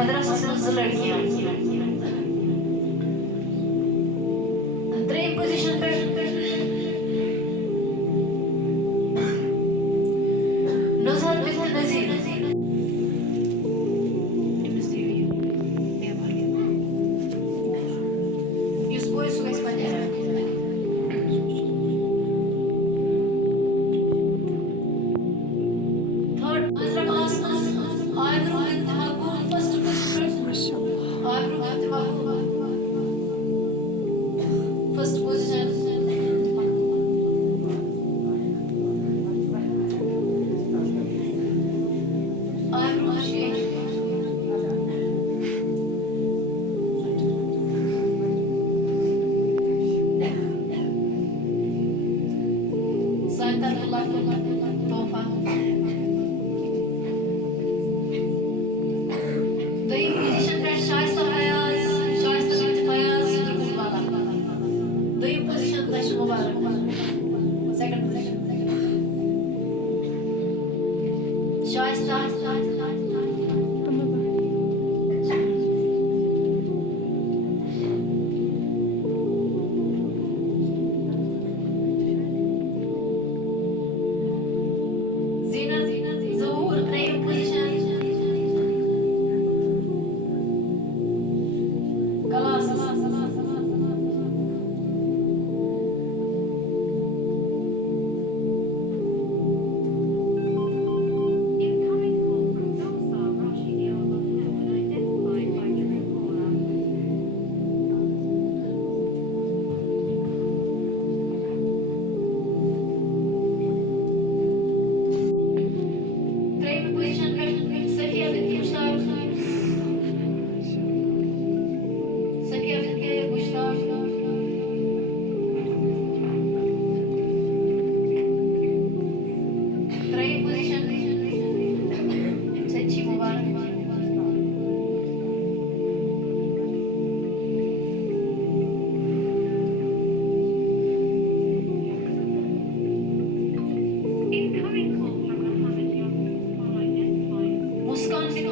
मदरसा लड़कियां त्रेम पोजीशन पे नुज़हत बिन नज़ीर e os bois sua espanhera third Azra Asmas Aybru bint Maqbul first Aybru bint Maqbul first position Aybru Sheikh Said Abdullah Tofa Dayım position पे Shaista Fayaz Shaista बिंत Fayaz सिद्दीकुलवाला Dayım position Taş Mubarak second position Shaista Zina Zuhur Dayım position Kalas Incoming call from Domsar Rashidi Al-Bahar unidentified by Truecaller. Trade position Safiya bint Mushtaq Safiya bint Mushtaq Trade position Sachi Mubarak Incoming call from Mohammed Yaqub unidentified. Muskan bint